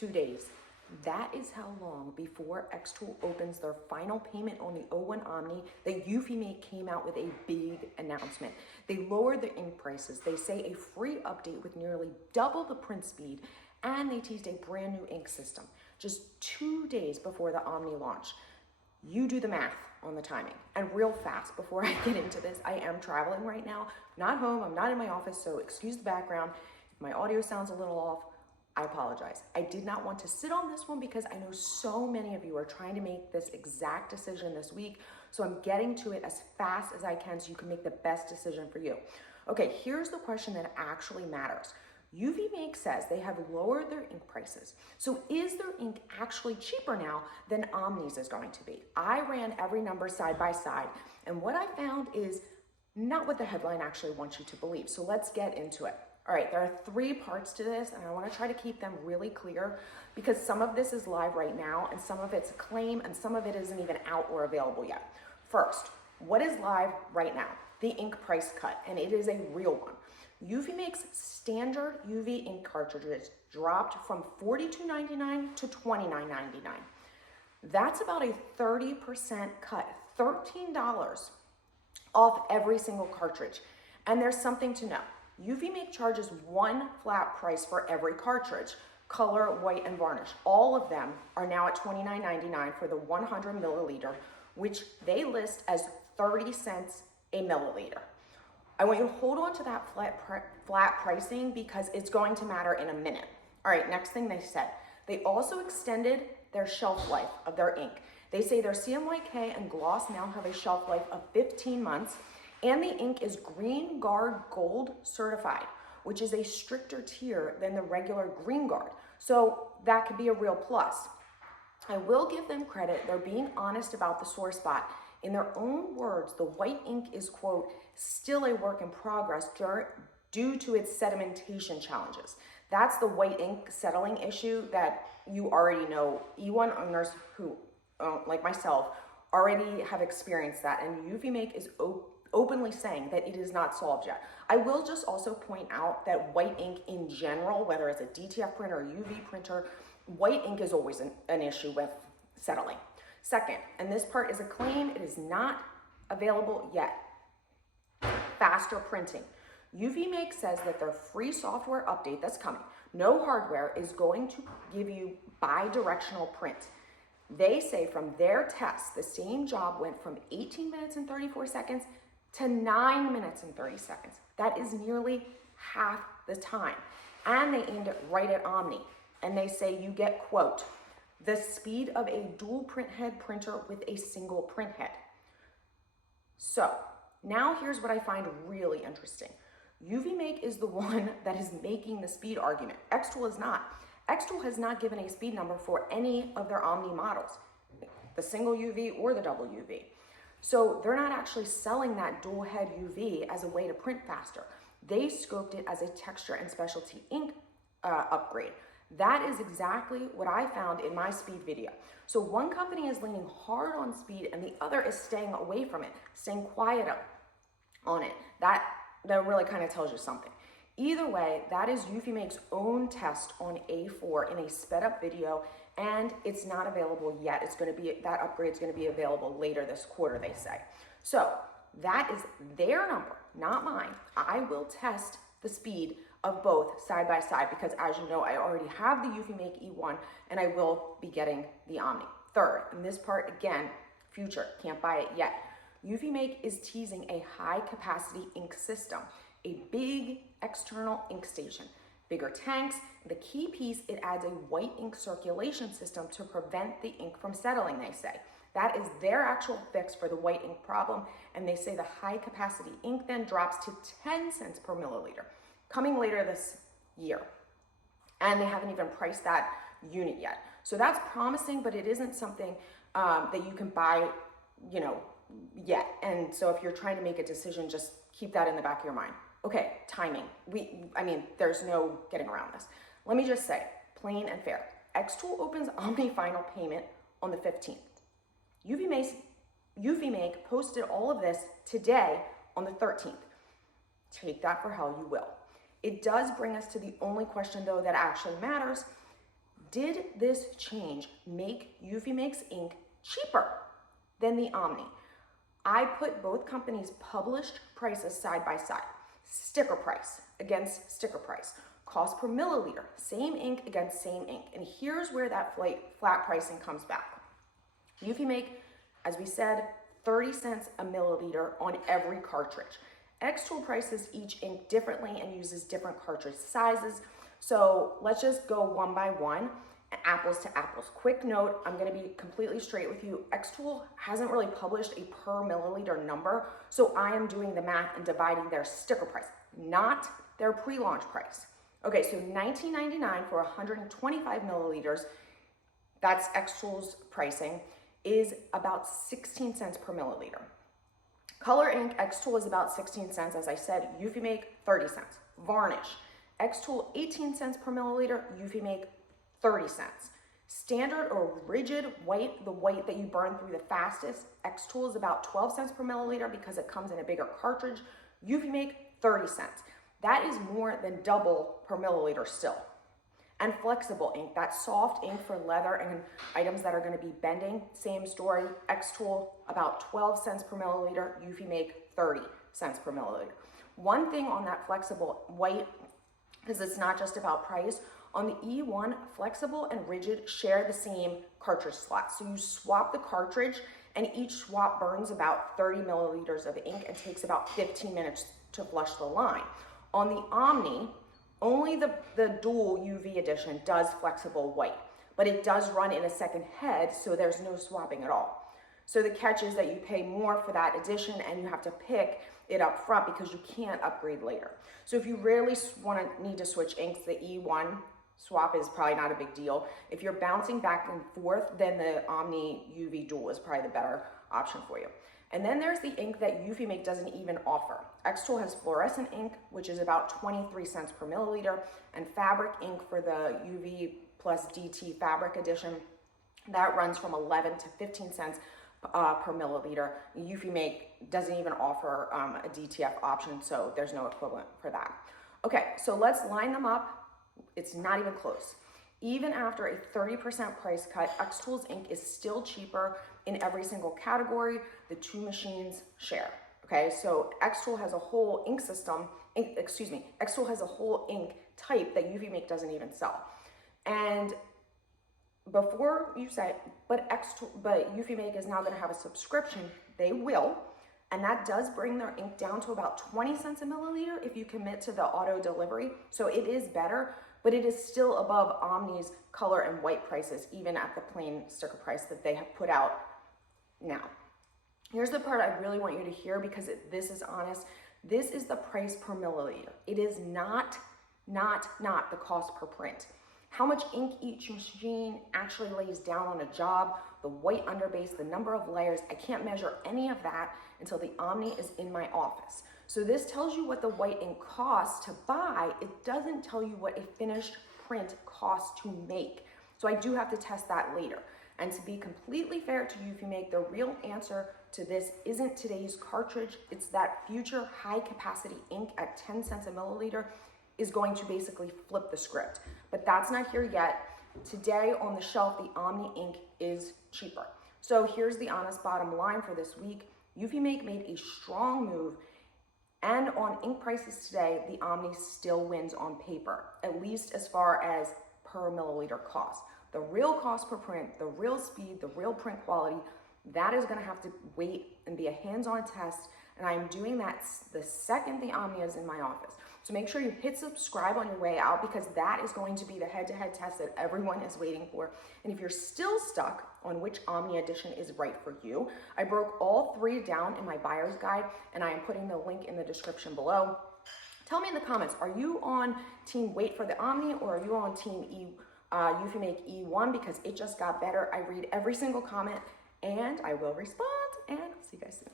2 days. That is how long before xTool opens their final payment on the O1 Omni that UVMake came out with a big announcement. They lowered the ink prices. They say a free update with nearly double the print speed, and they teased a brand new ink system just 2 days before the Omni launch. You do the math on the timing. And real fast, before I get into this, I am traveling right now, not home, I'm not in my office, so excuse the background. If my audio sounds a little off, I apologize. I did not want to sit on this one because I know so many of you are trying to make this exact decision this week. So I'm getting to it as fast as I can so you can make the best decision for you. Okay, here's the question that actually matters. UVMake says they have lowered their ink prices. So is their ink actually cheaper now than Omni's is going to be? I ran every number side by side, and what I found is not what the headline actually wants you to believe. So let's get into it. All right, there are 3 parts to this, and I want to try to keep them really clear because some of this is live right now and some of it's a claim and some of it isn't even out or available yet. First, what is live right now? The ink price cut, and it is a real one. UVMake's standard UV ink cartridges dropped from $42.99 to $29.99. That's about a 30% cut, $13 off every single cartridge. And there's something to know. UVMake charges one flat price for every cartridge, color, white, and varnish. All of them are now at $29.99 for the 100 milliliter, which they list as 30 cents a milliliter. I want you to hold on to that flat pricing because it's going to matter in a minute. All right, next thing they said, they also extended their shelf life of their ink. They say their CMYK and gloss now have a shelf life of 15 months, and the ink is Green Guard Gold certified, which is a stricter tier than the regular Green Guard. So that could be a real plus. I will give them credit. They're being honest about the sore spot. In their own words, the white ink is, quote, still a work in progress due to its sedimentation challenges. That's the white ink settling issue that you already know. E1 owners who, like myself, already have experienced that, and UVMake is openly saying that it is not solved yet. I will just also point out that white ink in general, whether it's a DTF printer or UV printer, white ink is always an issue with settling. Second, and this part is a claim, it is not available yet. Faster printing. UVMake says that their free software update that's coming, no hardware, is going to give you bi-directional print. They say from their tests, the same job went from 18 minutes and 34 seconds to 9 minutes and 30 seconds. That is nearly half the time. And they aimed it right at Omni. And they say you get, quote, the speed of a dual print head printer with a single print head. So now here's what I find really interesting. UVMake is the one that is making the speed argument. xTool is not. xTool has not given a speed number for any of their Omni models, the single UV or the double UV. So they're not actually selling that dual head UV as a way to print faster. They scoped it as a texture and specialty ink upgrade. That is exactly what I found in my speed video. So one company is leaning hard on speed and the other is staying away from it, staying quiet on it. That really kind of tells you something. Either way, that is UVMake's own test on A4 in a sped up video, and it's not available yet. It's going to be, that upgrade is going to be available later this quarter, they say. So that is their number, not mine. I will test the speed of both side by side because, as you know, I already have the UVMake E1 and I will be getting the Omni. Third, and this part again, future, can't buy it yet. UVMake is teasing a high capacity ink system, a big external ink station, bigger tanks. The key piece, it adds a white ink circulation system to prevent the ink from settling, they say. That is their actual fix for the white ink problem, and they say the high capacity ink then drops to 10 cents per milliliter, coming later this year. And they haven't even priced that unit yet. So that's promising, but it isn't something that you can buy, yet. And so if you're trying to make a decision, just keep that in the back of your mind. Okay, timing. There's no getting around this. Let me just say, plain and fair, xTool opens Omni final payment on the 15th. UVMake posted all of this today on the 13th. Take that for how you will. It does bring us to the only question, though, that actually matters. Did this change make eufyMake's ink cheaper than the Omni? I put both companies' published prices side by side. Sticker price against sticker price. Cost per milliliter, same ink against same ink. And here's where that flat pricing comes back. eufyMake, as we said, 30 cents a milliliter on every cartridge. xTool prices each ink differently and uses different cartridge sizes. So let's just go one by one, apples to apples. Quick note, I'm gonna be completely straight with you. xTool hasn't really published a per milliliter number, so I am doing the math and dividing their sticker price, not their pre-launch price. Okay, so $19.99 for 125 milliliters, that's xTool's pricing, is about 16 cents per milliliter. Color ink, xTool is about 16 cents, as I said, eufyMake 30 cents. Varnish, xTool 18 cents per milliliter, eufyMake 30 cents. Standard or rigid white, the white that you burn through the fastest, xTool is about 12 cents per milliliter because it comes in a bigger cartridge, eufyMake 30 cents. That is more than double per milliliter still. And flexible ink, that soft ink for leather and items that are gonna be bending, same story, xTool about 12 cents per milliliter, eufyMake 30 cents per milliliter. One thing on that flexible white, because it's not just about price, on the E1, flexible and rigid share the same cartridge slot. So you swap the cartridge and each swap burns about 30 milliliters of ink and takes about 15 minutes to flush the line. On the Omni, only the dual UV edition does flexible white, but it does run in a second head, so there's no swapping at all. So the catch is that you pay more for that edition and you have to pick it up front because you can't upgrade later. So if you rarely need to switch inks, the E1 swap is probably not a big deal. If you're bouncing back and forth, then the Omni UV Dual is probably the better option for you. And then there's the ink that eufyMake doesn't even offer. xTool has fluorescent ink, which is about 23 cents per milliliter, and fabric ink for the UV plus DT fabric edition, that runs from 11 to 15 cents per milliliter. eufyMake doesn't even offer a DTF option, so there's no equivalent for that. Okay, so let's line them up. It's not even close. Even after a 30% price cut, xTool's ink is still cheaper in every single category the two machines share. Okay, so xTool has a whole ink system, xTool has a whole ink type that eufyMake doesn't even sell. And before you say, but eufyMake is now gonna have a subscription, they will, and that does bring their ink down to about 20 cents a milliliter if you commit to the auto delivery. So it is better, but it is still above Omni's color and white prices, even at the plain sticker price that they have put out now. Here's the part I really want you to hear because this is honest. This is the price per milliliter. It is not the cost per print. How much ink each machine actually lays down on a job, the white underbase, the number of layers, I can't measure any of that until the Omni is in my office. So this tells you what the white ink costs to buy. It doesn't tell you what a finished print costs to make. So I do have to test that later. And to be completely fair to eufyMake, the real answer to this isn't today's cartridge. It's that future high capacity ink at 10 cents a milliliter is going to basically flip the script. But that's not here yet. Today on the shelf, the Omni ink is cheaper. So here's the honest bottom line for this week. eufyMake made a strong move, and on ink prices today, the Omni still wins on paper, at least as far as per milliliter cost. The real cost per print, the real speed, the real print quality, that is gonna have to wait and be a hands-on test, and I'm doing that the second the Omni is in my office. So make sure you hit subscribe on your way out because that is going to be the head-to-head test that everyone is waiting for. And if you're still stuck on which Omni edition is right for you, I broke all three down in my buyer's guide and I am putting the link in the description below. Tell me in the comments, are you on team wait for the Omni or are you on team eufyMake E1 because it just got better? I read every single comment and I will respond, and I'll see you guys soon.